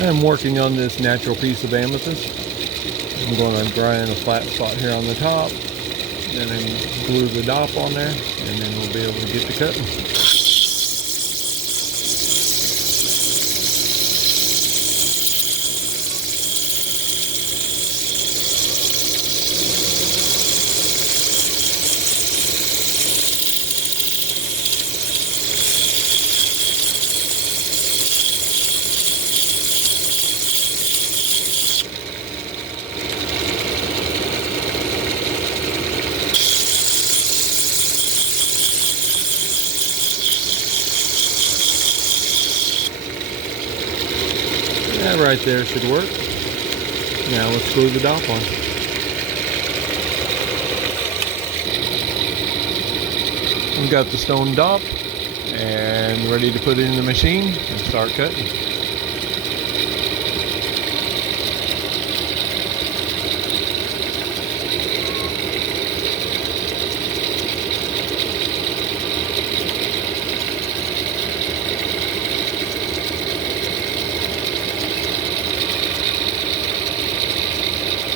I'm working on this natural piece of amethyst. I'm going to grind a flat spot here on the top, and then glue the dop on there, and then we'll be able to get to cutting. That right there should work. Now let's glue the dop on. We've got the stone dop and ready to put it in the machine and start cutting.